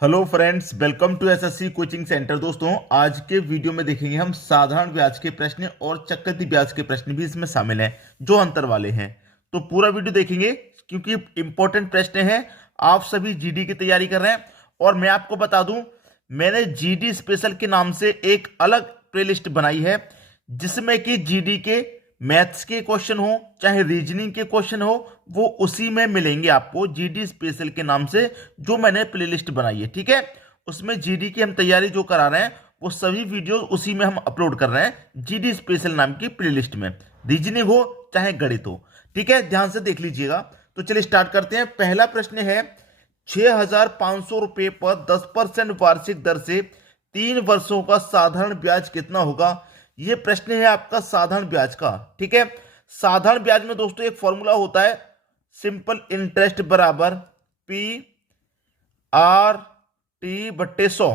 Hello friends, welcome to SSC coaching centre. दोस्तों, आज के वीडियो में देखेंगे हम साधारण ब्याज के प्रश्न और चक्रवृद्धि ब्याज के प्रश्न भी इसमें शामिल हैं जो अंतर वाले हैं। तो पूरा वीडियो देखेंगे क्योंकि इंपॉर्टेंट प्रश्न हैं। आप सभी जीडी की तैयारी कर रहे हैं और मैं आपको बता दूं, मैंने जीडी स्पेशल के नाम से एक अलग प्लेलिस्ट बनाई है जिसमें कि जीडी के मैथ्स के क्वेश्चन हो चाहे रीजनिंग के क्वेश्चन हो, वो उसी में मिलेंगे आपको जीडी स्पेशल के नाम से जो मैंने प्लेलिस्ट बनाई है। ठीक है, उसमें जीडी की हम तैयारी जो करा रहे हैं वो सभी वीडियो उसी में हम अपलोड कर रहे हैं जीडी स्पेशल नाम की प्लेलिस्ट में, रीजनिंग हो चाहे गणित हो। ठीक है, ध्यान से देख लीजिएगा। तो चलिए स्टार्ट करते हैं। पहला प्रश्न है, 6,500 रुपए पर 10% वार्षिक दर से 3 वर्षों का साधारण ब्याज कितना होगा। ये प्रश्न है आपका साधारण ब्याज का। ठीक है, साधारण ब्याज में दोस्तों एक फॉर्मूला होता है, सिंपल इंटरेस्ट बराबर पी आर टी बट्टे 100।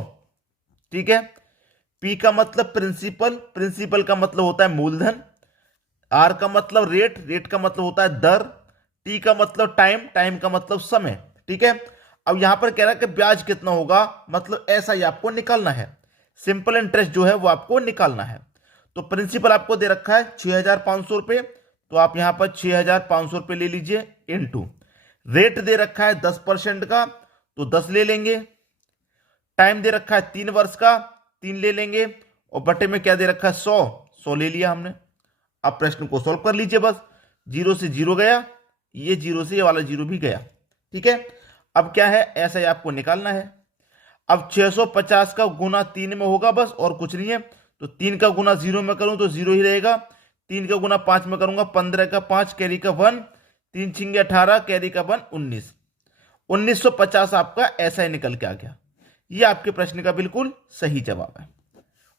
ठीक है, पी का मतलब प्रिंसिपल, प्रिंसिपल का मतलब होता है मूलधन, आर का मतलब रेट, रेट का मतलब होता है दर, टी का मतलब टाइम, टाइम का मतलब समय। ठीक है, अब यहां पर कह रहा है कि ब्याज कितना होगा, मतलब ऐसा ही आपको निकालना है। सिंपल इंटरेस्ट जो है वो आपको निकालना है। तो प्रिंसिपल आपको दे रखा है 6,500 रुपए, तो आप यहां पर 6,500 रुपए ले लीजिए। इनटू रेट दे रखा है 10% का, तो 10 ले लेंगे। टाइम दे रखा है 3 वर्ष का, 3 ले लेंगे। और बटे में क्या दे रखा है 100, 100 ले लिया हमने। अब प्रश्न को सॉल्व कर लीजिए बस। 0 से 0 गया, ये 0 से ये वाला 0 भी गया। ठीक है, अब क्या है, ऐसा ही आपको निकालना है। अब 650 का गुना 3 में होगा बस, और कुछ नहीं है। तो 3 का गुना 0 में करूं तो 0 ही रहेगा। 3 का गुना 5 में करूंगा, 15 का 5 कैरी का 1, 3 छिंगे 18 कैरी का 1 19, 1950 आपका ऐसा ही निकल के आ गया। ये आपके प्रश्न का बिल्कुल सही जवाब है।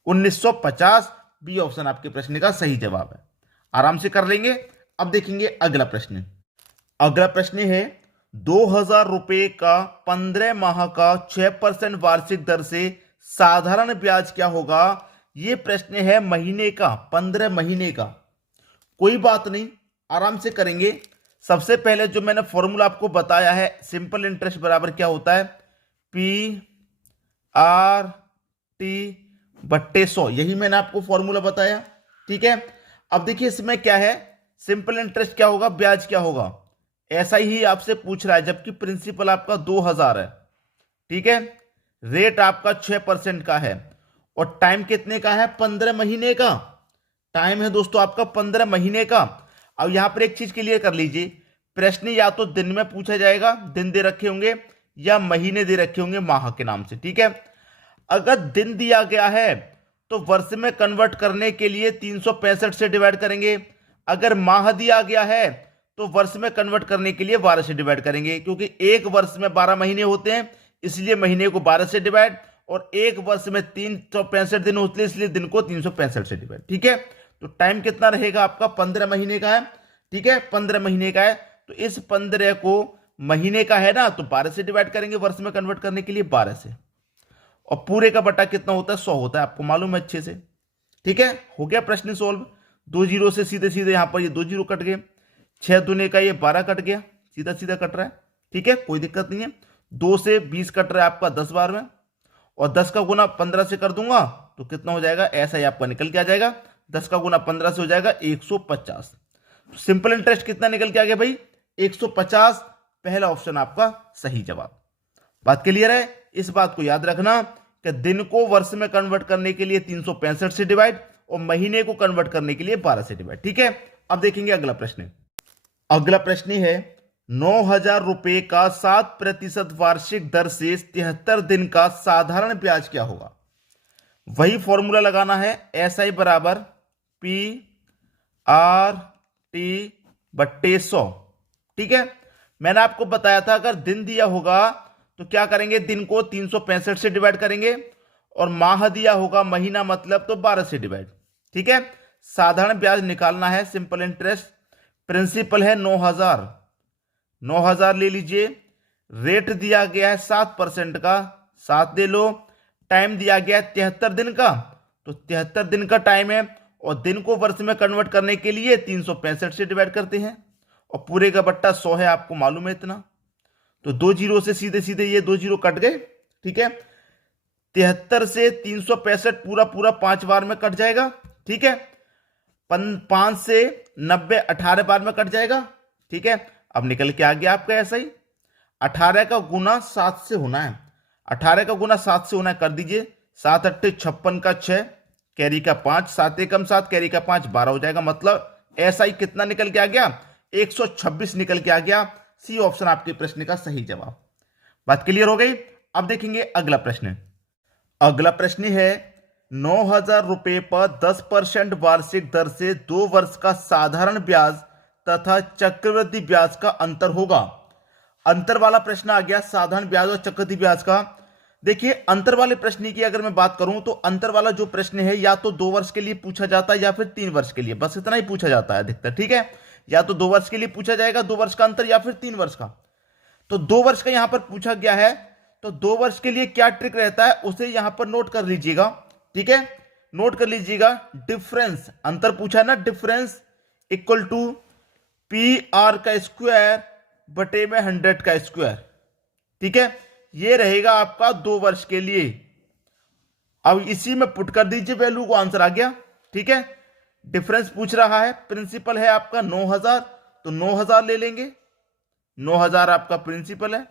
1950 बी ऑप्शन आपके प्रश्न का सही जवाब है। आराम से कर लेंगे। अब देखेंगे अगला प्रश्न। अगला प्रश्न है, 2,000 रुपए का 15 माह का 6% वार्षिक दर से साधारण ब्याज क्या होगा। यह प्रश्न है महीने का, 15 महीने का। कोई बात नहीं, आराम से करेंगे। सबसे पहले जो मैंने फॉर्मूला आपको बताया है, सिंपल इंटरेस्ट बराबर क्या होता है, पी आर टी बट्टे 100, यही मैंने आपको फॉर्मूला बताया। ठीक है, अब देखिए इसमें क्या है, सिंपल इंटरेस्ट क्या होगा, ब्याज क्या होगा, ऐसा ही आपसे पूछ रहा है, जबकि प्रिंसिपल आपका 2,000 है। ठीक है, रेट आपका 6% का है, और टाइम कितने का है, 15 महीने का टाइम है दोस्तों आपका, 15 महीने का। अब यहां पर एक चीज क्लियर कर लीजिए, प्रश्न या तो दिन में पूछा जाएगा, दिन दे रखे होंगे, या महीने दे रखे होंगे माह के नाम से। ठीक है, अगर दिन दिया गया है तो वर्ष में कन्वर्ट करने के लिए 365 से डिवाइड करेंगे। अगर माह दिया गया है तो वर्ष में कन्वर्ट करने के लिए 12 से डिवाइड करेंगे, क्योंकि एक वर्ष में 12 महीने होते हैं, इसलिए महीने को 12 से डिवाइड, और एक वर्ष में 365 दिन होते हैं, इसलिए दिन को 365 से डिवाइड। ठीक है, तो टाइम कितना रहेगा आपका, 15 महीने का है। ठीक है, 15 महीने का है, तो इस 15 को महीने का है ना, तो 12 से डिवाइड करेंगे वर्ष में कन्वर्ट करने के लिए 12 से, और पूरे का बटा कितना होता है, 100 होता है, आपको मालूम है अच्छे से। ठीक है, हो गया प्रश्न सोल्व। 2 जीरो से सीधे सीधे यहां पर ये 2 जीरो कट गए, 6 दूने का ये 12 कट गया, सीधा सीधा कट रहा है। ठीक है, कोई दिक्कत नहीं है। 2 से 20 कट रहा है आपका 10 बार में, और 10 का गुना 15 से कर दूंगा तो कितना हो जाएगा, ऐसा ही आपका निकल के आ जाएगा। 10 का गुना 15 से हो जाएगा 150। सिंपल इंटरेस्ट कितना निकल के आ गया भाई, 150। पहला ऑप्शन आपका सही जवाब। बात क्लियर है। इस बात को याद रखना कि दिन को वर्ष में कन्वर्ट करने के लिए 365 से डिवाइड, और महीने को कन्वर्ट करने के लिए 12 से डिवाइड। ठीक है, अब देखेंगे अगला प्रश्न। अगला प्रश्न है, 9,000 रुपए का 7% वार्षिक दर से 73 दिन का साधारण ब्याज क्या होगा। वही फॉर्मूला लगाना है, SI बराबर पी आर टी बट्टे 100। ठीक है, मैंने आपको बताया था अगर दिन दिया होगा तो क्या करेंगे, दिन को 365 से डिवाइड करेंगे, और माह दिया होगा, महीना मतलब, तो 12 से डिवाइड। ठीक है, साधारण ब्याज निकालना है, सिंपल इंटरेस्ट, प्रिंसिपल है 9,000, 9,000 ले लीजिए। रेट दिया गया है 7% का, 7 दे लो। टाइम दिया गया है 73 दिन का, तो 73 दिन का टाइम है, और दिन को वर्ष में कन्वर्ट करने के लिए 365 से डिवाइड करते हैं, और पूरे का बट्टा 100 है, आपको मालूम है इतना। तो 2 जीरो से सीधे सीधे ये 2 जीरो कट गए, ठीक है। 73 से 365 पूरा पूरा 5 बार में कट जाएगा, ठीक है। 5 से 90 18 बार में कट जाएगा, ठीक है। अब निकल के आ गया आपका ऐसा ही। 18 का गुना 7 से होना है, 18 का गुना 7 से होना है, कर दीजिए। 7 अट्ठे 56 का 6, कैरी का 5, 7 एकम 7, कैरी का 5, 12 हो जाएगा। मतलब ऐसा ही कितना निकल के आ गया, 126 निकल के आ गया। सी ऑप्शन आपके प्रश्न का सही जवाब। बात क्लियर हो गई। अब देखेंगे अगला प्रश्न। अगला प्रश्न है 9,000 रुपए पर 10% वार्षिक दर से 2 वर्ष का साधारण ब्याज तथा चक्रवृद्धि ब्याज का अंतर होगा। अंतर वाला प्रश्न आ गया, साधारण ब्याज और चक्रवृद्धि ब्याज का। देखिए अंतर वाले प्रश्न की अगर मैं बात करूं तो अंतर वाला जो प्रश्न है या तो 2 वर्ष के लिए पूछा जाता है या फिर 3 वर्ष के लिए, बस इतना ही पूछा जाता है अधिकतर, ठीक है। या तो 2 वर्ष के लिए पूछा जाएगा, 2 वर्ष का अंतर, या फिर 3 वर्ष का। तो 2 वर्ष का यहां पर पूछा गया है, तो 2 वर्ष के लिए क्या ट्रिक रहता है उसे यहां पर नोट कर लीजिएगा, ठीक है। नोट कर लीजिएगा, डिफरेंस, अंतर पूछा है ना, difference equal to P R का स्क्वायर बटे में 100 का स्क्वायर, ठीक है। ये रहेगा आपका 2 वर्ष के लिए। अब इसी में पुट कर दीजिए वैल्यू को, आंसर आ गया, ठीक है। डिफरेंस पूछ रहा है, प्रिंसिपल है आपका 9,000, तो 9,000 ले लेंगे, 9,000 आपका प्रिंसिपल है,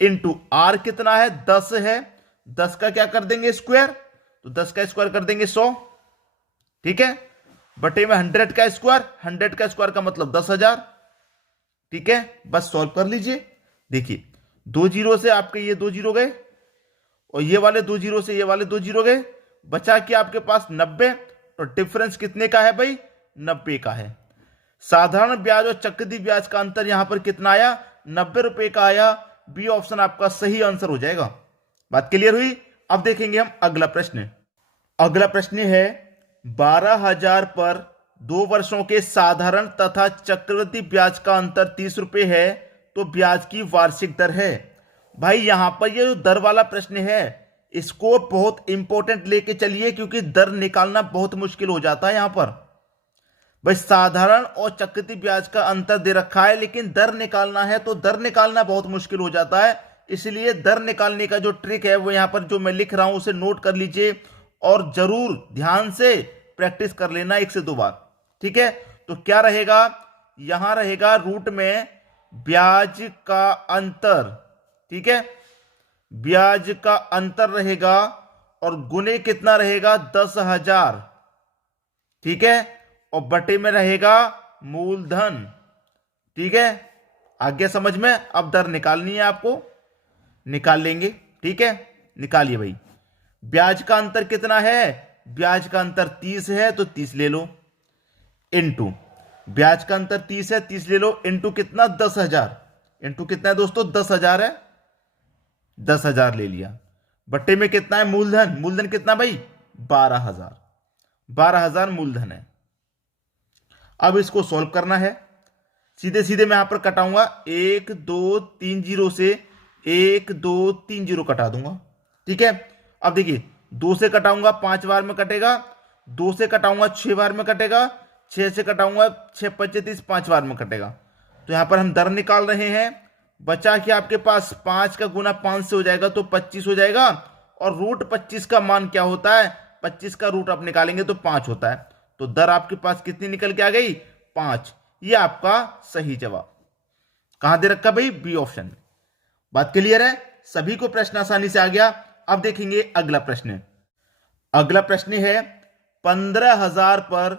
इनटू आर कितना है 10 है, 10 का क्या कर देंगे स्क्वायर, तो 10 का स्क्वायर कर देंगे 100, ठीक है, बटे में 100 का स्क्वायर, 100 का स्क्वायर का मतलब 10,000, ठीक है। बस सॉल्व कर लीजिए। देखिए 2 जीरो से आपके ये 2 जीरो गए और ये वाले 2 जीरो से ये वाले 2 जीरो गए, बचा कि आपके पास 90, तो डिफरेंस कितने का है भाई, 90 का है। साधारण ब्याज और चक्रवृद्धि ब्याज का अंतर यहां पर कितना आया, 90 रुपए का आया। बी ऑप्शन आपका सही आंसर हो जाएगा। बात क्लियर हुई। अब देखेंगे हम अगला प्रश्न। अगला प्रश्न है 12,000 पर 2 वर्षों के साधारण तथा चक्रवृद्धि ब्याज का अंतर 30 रुपए है, तो ब्याज की वार्षिक दर है। भाई यहां पर ये जो दर वाला प्रश्न है इसको बहुत इंपॉर्टेंट लेके चलिए, क्योंकि दर निकालना बहुत मुश्किल हो जाता है यहां पर। भाई साधारण और चक्रवृद्धि ब्याज का अंतर दे रखा है, लेकिन दर निकालना है तो दर निकालना बहुत मुश्किल हो जाता है। इसलिए दर निकालने का जो ट्रिक है वो यहां पर जो मैं लिख रहा हूं उसे नोट कर लीजिए और जरूर ध्यान से प्रैक्टिस कर लेना 1 से 2 बार, ठीक है। तो क्या रहेगा, यहां रहेगा रूट में ब्याज का अंतर, ठीक है, ब्याज का अंतर रहेगा और गुने कितना रहेगा 10,000, ठीक है, और बटे में रहेगा मूलधन, ठीक है। आगे समझ में। अब दर निकालनी है आपको, निकाल लेंगे, ठीक है। निकालिए भाई। ब्याज का अंतर कितना है, ब्याज का अंतर 30 है तो 30 ले लो, इनटू ब्याज का अंतर 30 है, 30 ले लो, इनटू कितना 10,000, इनटू कितना है दोस्तों 10,000 है, 10,000 ले लिया, बट्टे में कितना है मूलधन, मूलधन कितना भाई 12,000, 12,000 मूलधन है। अब इसको सॉल्व करना है, सीधे सीधे मैं यहां पर कटाऊंगा, 1 2 3 जीरो से 1 2 3 जीरो कटा दूंगा, ठीक है। अब देखिए 2 से कटाऊंगा 5 बार में कटेगा, 2 से कटाऊंगा 6 बार में कटेगा, 6 से कटाऊंगा 6 25 30 5 बार में कटेगा। तो यहां पर हम दर निकाल रहे हैं, बचा कि आपके पास 5 का गुना 5 से हो जाएगा तो 25 हो जाएगा, और रूट 25 का मान क्या होता है, 25 का रूट आप निकालेंगे तो 5 होता है। तो दर आपके पास कितनी निकल के आ गई 5। ये आपका सही जवाब कहां दे रखा भाई, बी ऑप्शन में। बात क्लियर है, सभी को प्रश्न आसानी से आ गया। अब देखेंगे अगला प्रश्न। अगला प्रश्न है 15,000 पर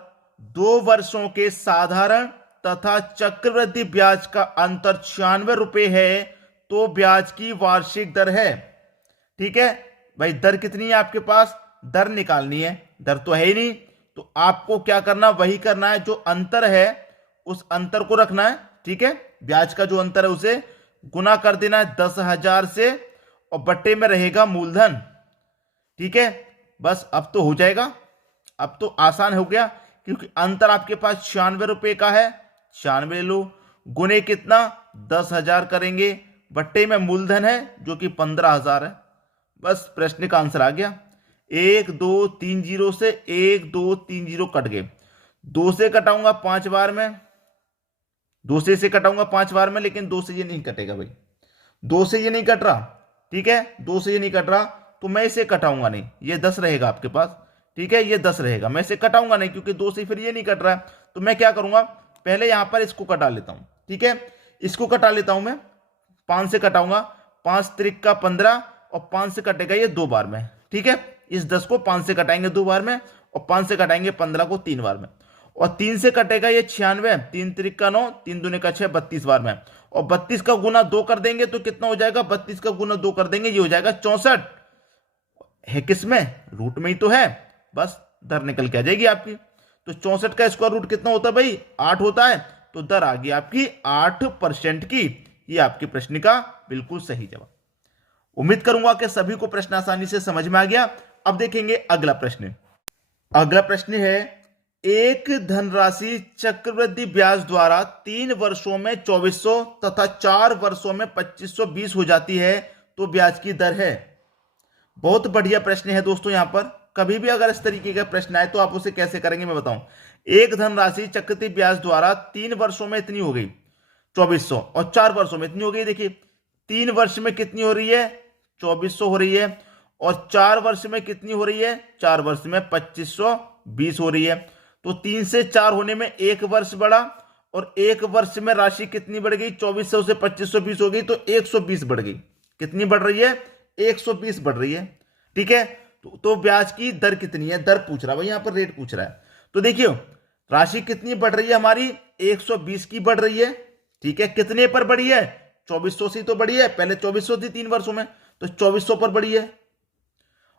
2 वर्षों के साधारण तथा चक्रवृद्धि ब्याज का अंतर 96 रुपए है, तो ब्याज की वार्षिक दर है, ठीक है। भाई दर कितनी है आपके पास, दर निकालनी है, दर तो है ही नहीं, तो आपको क्या करना, वही करना है जो अंतर है उस अंतर को रखना है, ठीक है। ब्याज का जो अंतर है उसे गुना कर देना है 10,000 से और बट्टे में रहेगा मूलधन, ठीक है। बस अब तो हो जाएगा, अब तो आसान हो गया, क्योंकि अंतर आपके पास 96 रुपए का है, 96 ले लो, गुने कितना 10,000 करेंगे, बट्टे में मूलधन है जो कि 15,000 है। बस प्रश्न का आंसर आ गया। 1 2 3 जीरो से 1 2 3 जीरो कट गए, 2 से कटाऊंगा 5 बार में, 2 से कटाऊंगा 5 बार में, लेकिन 2 से ये नहीं कटेगा भाई, 2 से ये नहीं कट रहा, ठीक है, 2 से ये नहीं कट रहा तो मैं इसे कटाऊंगा नहीं, ये 10 रहेगा आपके पास। ठीक है, ये 10 रहेगा, मैं इसे कटाऊंगा नहीं क्योंकि 2 से फिर ये नहीं कट रहा है। तो मैं क्या करूंगा, पहले यहां पर इसको कटा लेता हूं। ठीक है, इसको कटा लेता हूं मैं, 5 से कटाऊंगा, 5 त्रिक का 15 और 5 से कटेगा ये 2 बार में। ठीक है, इस 10 को 5 से कटाएंगे 2 बार में और 5 से कटाएंगे 15 को 3 बार में। और 3 से कटेगा ये 96, 3 त्रिक का 9, 3 दूने का 6, 32 बार में। और 32 का गुना 2 कर देंगे तो कितना हो जाएगा, 32 का गुना 2 कर देंगे, ये हो जाएगा 64। है किसमें, रूट में ही तो है, बस दर निकल के आ जाएगी आपकी। तो 64 का स्क्वायर रूट कितना होता है भाई, 8 होता है। तो दर आ गई आपकी 8% की। ये आपके प्रश्न का बिल्कुल सही जवाब। उम्मीद करूंगा कि सभी को प्रश्न आसानी से समझ में आ गया। अब देखेंगे अगला प्रश्न। अगला प्रश्न है, एक धनराशि चक्रवृद्धि ब्याज द्वारा 3 वर्षों में 2400 तथा 4 वर्षों में 2520 हो जाती है, तो ब्याज की दर है। बहुत बढ़िया प्रश्न है दोस्तों। यहां पर कभी भी अगर इस तरीके का प्रश्न आए तो आप उसे कैसे करेंगे मैं बताऊं। एक धनराशि चक्रवृद्धि ब्याज द्वारा 3 वर्षों में इतनी हो गई 2400 और 4 वर्षों में इतनी हो गई। देखिए 3 वर्ष में कितनी हो रही है, 2400 हो रही है, और 4 वर्ष में कितनी हो रही है, 4 वर्ष में 2520 हो रही है। तो 3 से 4 होने में 1 वर्ष बढ़ा, और 1 वर्ष में राशि कितनी बढ़ गई, 2400 से 2520 हो गई, तो 120 बढ़ गई। कितनी बढ़ रही है, 120 बढ़ रही है। ठीक है, तो ब्याज की दर कितनी है, दर पूछ रहा है भाई, यहां पर रेट पूछ रहा है। तो देखियो राशि कितनी बढ़ रही है हमारी, 120 की बढ़ रही है। ठीक है, कितने पर बढ़ी है, 2400 से तो बढ़ी है, पहले 2400 थी 3 वर्षों में, तो 2400 पर बढ़ी है।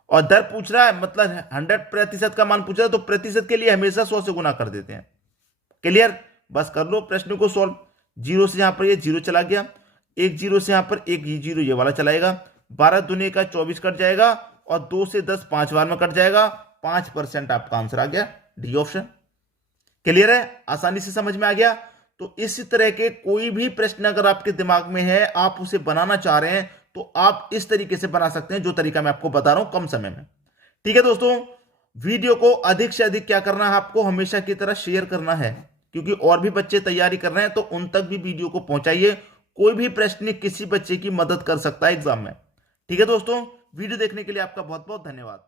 और दर पूछ रहा है, मतलब 100% का मान पूछ रहा है, तो प्रतिशत के लिए हमेशा 100 से गुना कर देते हैं। क्लियर, बस कर लो प्रश्न को सॉल्व। 0 से यहां पर ये 0 चला गया, 1 0 से यहां पर 1 0 ये वाला चलाएगा, 12 दूने का 24 कट जाएगा, और 2 से 10 5 बार में कट जाएगा। 5% आपका आंसर आ गया, डी ऑप्शन। क्लियर है, आसानी से समझ में आ गया। तो इस तरह के कोई भी प्रश्न अगर आपके दिमाग में है, आप उसे बनाना चाह रहे हैं, तो आप इस तरीके से बना सकते हैं, जो तरीका मैं आपको बता रहा हूं कम समय में। ठीक है दोस्तों, वीडियो को अधिक से अधिक क्या करना है, आपको हमेशा की तरह शेयर करना है, क्योंकि और भी बच्चे तैयारी कर रहे हैं, तो उन तक भी वीडियो को पहुंचाइए। कोई भी प्रश्न किसी बच्चे की मदद कर सकता है एग्जाम में। ठीक है दोस्तों, वीडियो देखने के लिए आपका बहुत बहुत धन्यवाद।